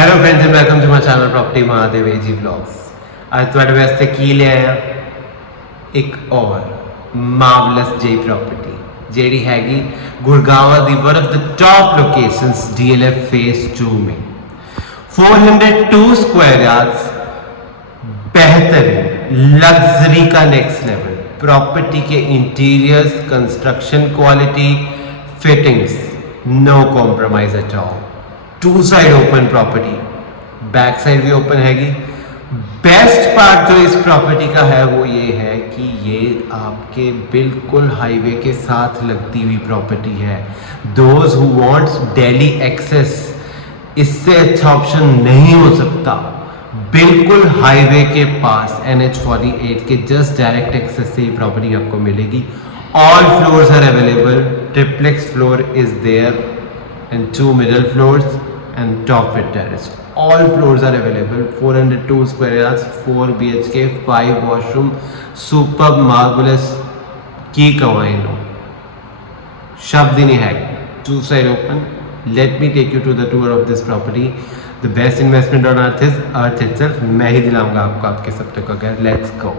Hello friends and welcome to my channel property Mahadev AG blogs. आज ਤੁਹਾਡੇ ਵਾਸਤੇ ਕੀ ਲਿਆਇਆ ਇੱਕ और मार्वलस जे प्रॉपर्टी ਜਿਹੜੀ ਹੈਗੀ ਗੁਰਗਾਵਾਂ ਦੀ one of the top locations DLF phase 2 में 402 स्क्वायर यार्ड्स, बेहतरीन लग्जरी का नेक्स्ट लेवल। प्रॉपर्टी के interiors, construction quality, fittings, no compromise at all. Two side open property, back side भी ओपन हैगी। बेस्ट पार्ट जो इस प्रॉपर्टी का है वो ये है कि ये आपके बिल्कुल हाईवे के साथ लगती हुई प्रॉपर्टी है। Those who wants Delhi access, इससे अच्छा ऑप्शन नहीं हो सकता। बिल्कुल हाईवे के पास NH48 के जस्ट डायरेक्ट एक्सेस से ये प्रॉपर्टी आपको मिलेगी। All floors are available, triplex floor is there and 2 middle floors and top with terrace. All floors are available. 402 square yards, 4 BHK, 5 washroom, superb marvelous की कमाई लो, शब्द ही नहीं है। Two side open. Let me take you to the tour of this property. The best investment on earth is earth itself. मैं ही दिलाऊंगा आपको आपके सब तक अगर let's go.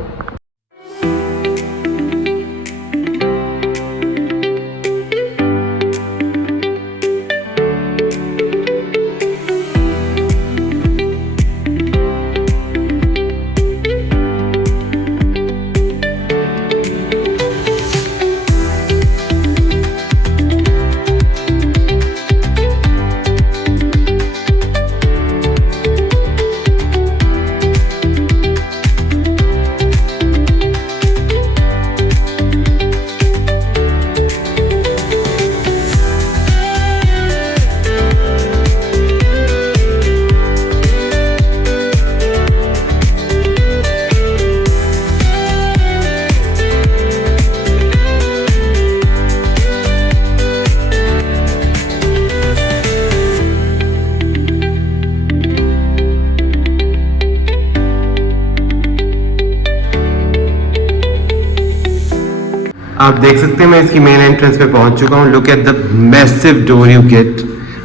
आप देख सकते हैं मैं इसकी मेन एंट्रेंस पे पहुंच चुका हूं। Look at the massive door you get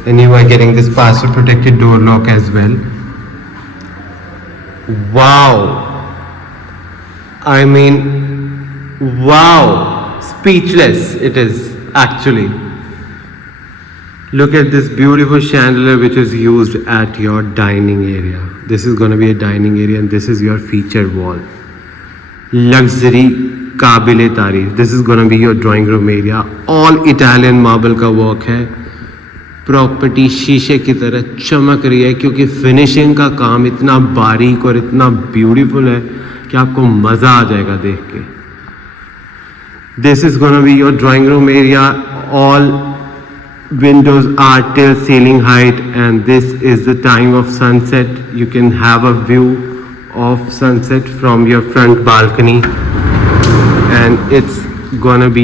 and you are getting this password protected door lock as well. Wow, I mean wow, speechless it is actually. Look at this beautiful chandelier which is used at your dining area. This is going to be a dining area and this is your feature wall. Luxury काबिले तारीफ। This is gonna be your drawing room area. All Italian marble का work है। Property शीशे की तरह चमक रही है क्योंकि फिनिशिंग का काम इतना बारीक और इतना ब्यूटीफुल है कि आपको मज़ा आ जाएगा देख के। This is gonna be your drawing room area. All windows are till ceiling height and this is the time of sunset. You can have a view of sunset from your front balcony and it's gonna be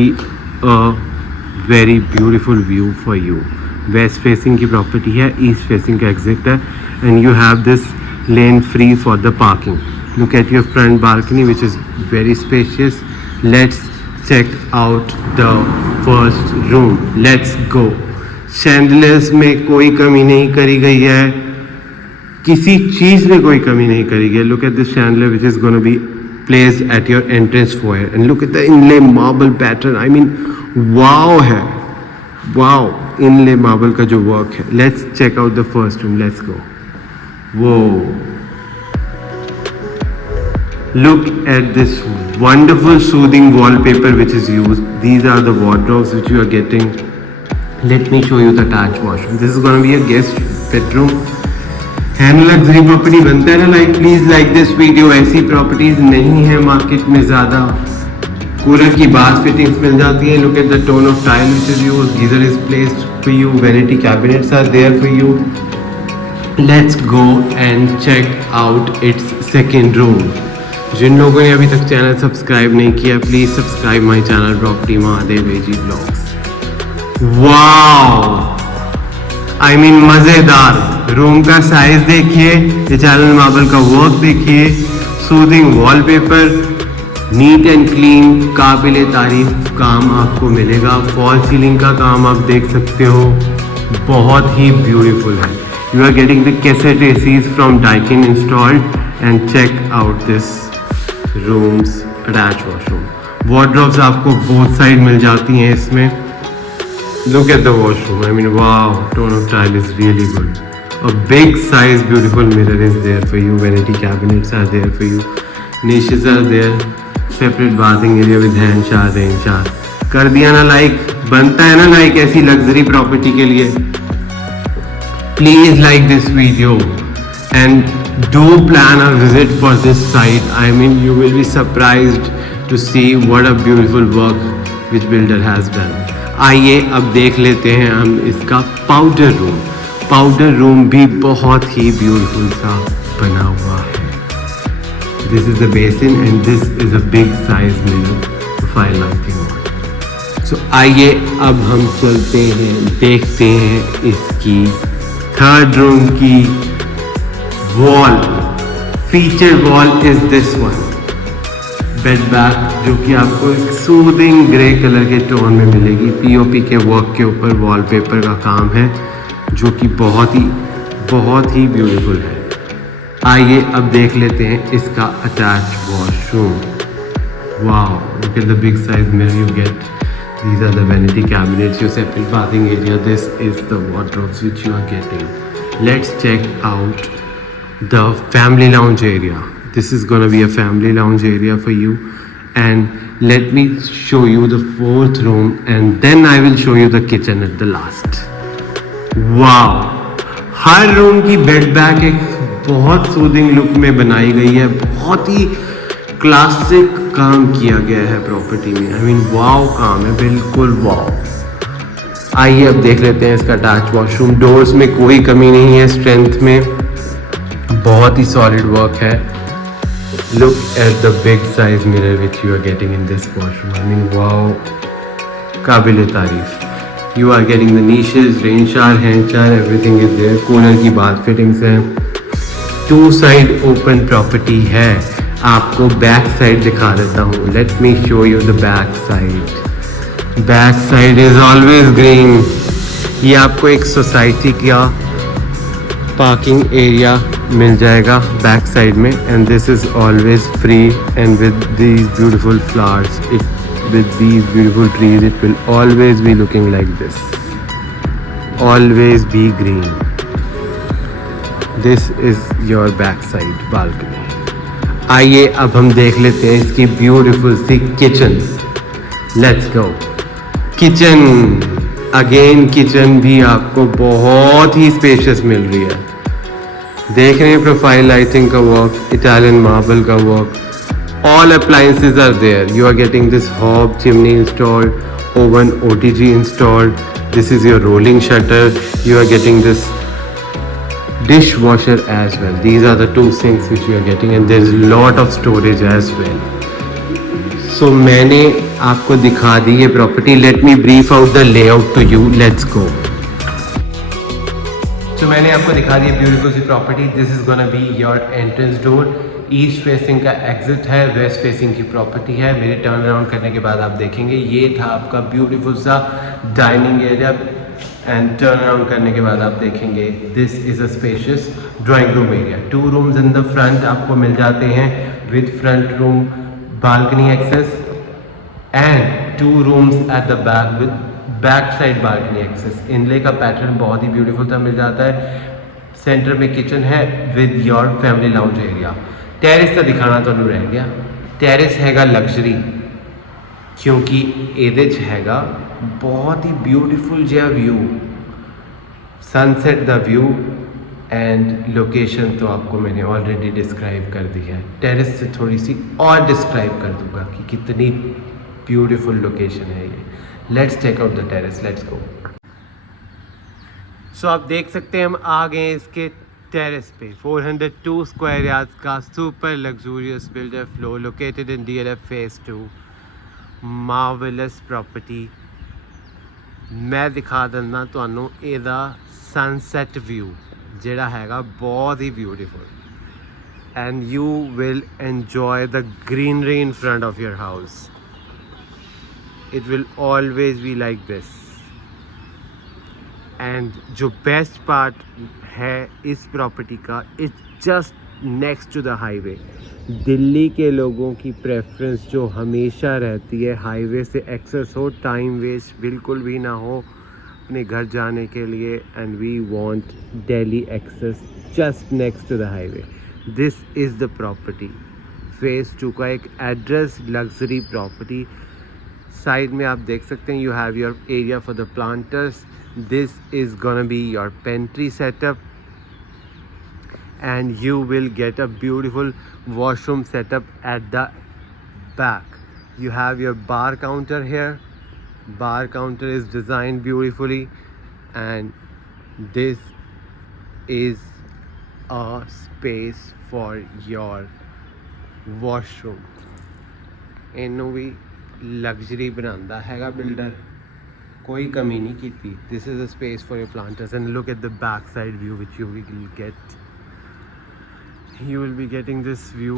a very beautiful view for you. West facing की property है, east facing का exit है and you have this lane free for the parking. Look at your front balcony which is very spacious. Let's check out the first room. Let's go. Chandeliers में कोई कमी नहीं करी गई है, किसी चीज़ में कोई कमी नहीं करी गई है। Look at this chandelier which is going to be placed at your entrance foyer and look at the inlay marble pattern. I mean wow है, wow inlay marble का जो work है। Let's check out the first room. Let's go. Whoa, look at this wonderful soothing wallpaper which is used. These are the wardrobes which you are getting. Let me show you the attached washroom. This is going to be a guest bedroom. Hand luxury property बनता है ना, like please like this video. ऐसी properties नहीं है market में ज़्यादा। Cooler की bath fittings मिल जाती है। Look at the tone of tile which is used. Geyser is placed for you. Vanity cabinets are there for you. Let's go and check out its second room. जिन लोगों ने अभी तक channel subscribe नहीं किया please subscribe my channel property Mahadev AG vlogs. Wow, I mean मज़ेदार। Room का size देखिए, इटालियन मार्बल का वर्क देखिए, soothing wallpaper, neat and clean, काबिले तारीफ काम आपको मिलेगा। फॉल सीलिंग का काम आप देख सकते हो, बहुत ही ब्यूटीफुल है। You are getting the cassette ACs from Daikin installed, and check out this room's attached washroom. Wardrobes आपको both side मिल जाती हैं इसमें. Look at the washroom. I mean, wow, tone of tile is really good. A big size beautiful mirror is there for you. Vanity cabinets are there for you. Niches are there. Separate bathing area with hand shower, rain shower. कर दिया ना like, बनता है ना like ऐसी luxury property के लिए. Please like this video and do plan a visit for this site. I mean, you will be surprised to see what a beautiful work which builder has done. आइए अब देख लेते हैं हम इसका पाउडर रूम. पाउडर रूम भी बहुत ही ब्यूटीफुल सा बना हुआ है. This is the basin and this is a big size mirror file lighting. So आइए अब हम चलते हैं, देखते हैं इसकी थर्ड रूम की wall. Feature wall is this one. Bed back जो कि आपको एक सूदिंग ग्रे कलर के टोन में मिलेगी. पीओपी के वर्क के ऊपर वॉलपेपर का काम है जो कि बहुत ही ब्यूटीफुल है. आइए अब देख लेते हैं इसका attach washroom. Wow, look at the big size mirror you get. These are the vanity cabinets, your separate bathing area. This is the wardrobes which you are getting. Let's check out the family lounge area. This is gonna be a family lounge area for you. And let me show you the fourth room and then I will show you the kitchen at the last. Wow! Her room की bed bag एक बहुत soothing look में बनाई गई है. बहुत ही classic काम किया गया है प्रॉपर्टी में. आई मीन वाव काम है, बिल्कुल वाव. आइए अब देख लेते हैं इसका अटैच वॉशरूम. डोर्स में कोई कमी नहीं है, स्ट्रेंथ में बहुत ही सॉलिड वर्क है. Look at the big size mirror which you are getting in this washroom. I mean wow, काबिल तारीफ. You are getting the niches, rain shower, hand shower, everything is there. Cooler की बात fittings हैं. 2 side open property है. आपको back side दिखा देता हूँ. Let me show you the back side. Back side is always green. ये आपको एक सोसाइटी का पार्किंग एरिया मिल जाएगा बैक साइड में. And this is always free and with these beautiful flowers, with these beautiful trees, it will always be looking like this. Always be green. This is your back side balcony. आइए अब हम देख लेते हैं इसकी beautiful सी kitchen. Let's go. Kitchen again, kitchen भी आपको बहुत ही स्पेशियस मिल रही है. देख रहे हैं प्रोफाइल लाइटिंग का वर्क, इटालियन मार्बल का work. All appliances are there. You are getting this hob chimney installed, oven OTG installed. This is your rolling shutter. You are getting this dishwasher as well. These are the 2 sinks which you are getting, and there is lot of storage as well. So मैंने आपको दिखा दी ये property. Let me brief out the layout to you. Let's go. So मैंने आपको दिखा दी beautiful सी property. This is gonna be your entrance door. East facing का एग्जिट है, वेस्ट फेसिंग की प्रॉपर्टी है. मेरे टर्न अराउंड करने के बाद आप देखेंगे ये था आपका ब्यूटीफुल सा dining area. And turn around करने के बाद आप देखेंगे this is a spacious drawing room area. 2 rooms in the front आपको मिल जाते हैं with front room balcony access, and 2 rooms at the back with back side balcony access. Inlay का पैटर्न बहुत ही ब्यूटीफुल सा मिल जाता है. सेंटर में किचन है with your family lounge area. Terrace का दिखाना तो नहीं रह गया. टेरिस हैगा लग्जरी क्योंकि ਇਹਦੇ 'ਚ हैगा बहुत ही ब्यूटीफुल जिहा व्यू, सनसेट दा व्यू. एंड लोकेशन तो आपको मैंने ऑलरेडी डिस्क्राइब कर दी है. टेरिस से थोड़ी सी और डिस्क्राइब कर दूंगा कि कितनी ब्यूटीफुल लोकेशन है ये. Let's check out the terrace. Let's go. So आप देख सकते हैं हम आ गए इसके टेरेस पे. 402 स्क्वायर यार्ड्स का super luxurious builder floor located in DLF phase 2. Marvellous property. मैं दिखा दिंदा ਤੁਹਾਨੂੰ ਇਹਦਾ सनसैट व्यू ਜਿਹੜਾ ਹੈਗਾ बहुत ही beautiful. And you will enjoy the greenery in front of your house. It will always be like this. And जो बेस्ट पार्ट है इस प्रॉपर्टी का, it's just next to the highway. Delhi के लोगों की प्रेफरेंस जो हमेशा रहती है, हाईवे से एक्सेस हो, टाइम वेस्ट बिल्कुल भी ना हो अपने घर जाने के लिए, and we want Delhi access just next to the highway. This is the property, phase 2 का एक एड्रेस लग्जरी प्रॉपर्टी। साइड में आप देख सकते हैं, you have your area for the planters. This is gonna be your pantry setup, and you will get a beautiful washroom setup at the back. You have your bar counter here. Bar counter is designed beautifully, and this is a space for your washroom. ਇਹਨੂੰ ਵੀ luxury ਬਣਾਉਂਦਾ ਹੈਗਾ builder, ਕੋਈ ਕਮੀ ਨਹੀਂ ਕੀਤੀ। This is a space for your planters, and look at the back side view which you will get. You will be getting this view.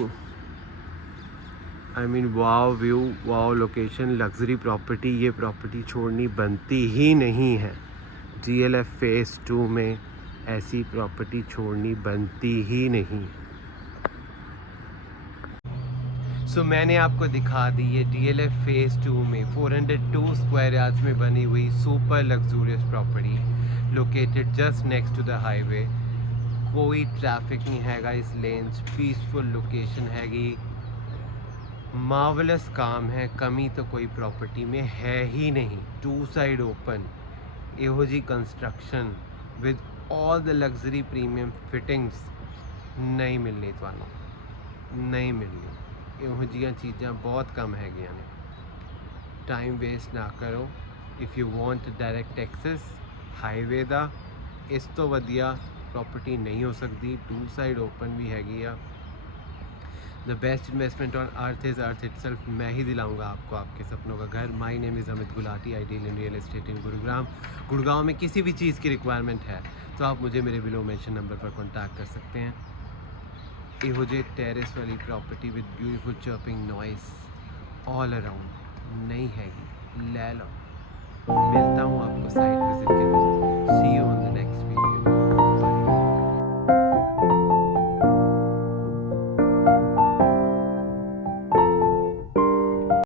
I mean wow view, wow location, luxury property। ये property छोड़नी बनती ही नहीं है। DLF phase 2 में ऐसी property छोड़नी बनती ही नहीं। सो मैंने आपको दिखा दी ये DLF फेज़ 2 में 402 स्क्वायर यार्ड्स में बनी हुई super luxurious property, located just next to the highway. कोई ट्रैफिक नहीं हैगा इस लेन, पीसफुल लोकेशन हैगी, मार्वलस काम है, कमी तो कोई प्रॉपर्टी में है ही नहीं। 2 साइड ओपन, ਇਹੋ जी construction with all the luxury premium fittings नहीं मिलनी ਤੁਹਾਨੂੰ, नहीं मिलनी। ਇਹੋ ਜਿਹੀਆਂ ਚੀਜ਼ਾਂ ਬਹੁਤ ਕਮ ਹੈਗੀਆਂ ਨੇ। टाइम वेस्ट ना करो। If you want direct access highway ਦਾ, ਇਸ ਤੋਂ ਵਧੀਆ प्रॉपर्टी नहीं हो सकती। 2 साइड ओपन भी हैगी आ। The best investment on earth is earth itself. मैं ही दिलाऊंगा आपको आपके सपनों का घर। My name is Amit Gulati, I deal in real estate in Gurugram. Gurgaon में किसी भी चीज़ की रिक्वायरमेंट है तो आप मुझे मेरे बिलो मेंशन नंबर पर कॉन्टैक्ट कर सकते हैं। ਇਹੋ ਜਿਹੇ टेरेस वाली property with beautiful chirping noise all around नहीं हैगी, ले लो। मिलता हूँ आपको साइट विजिट के दिन।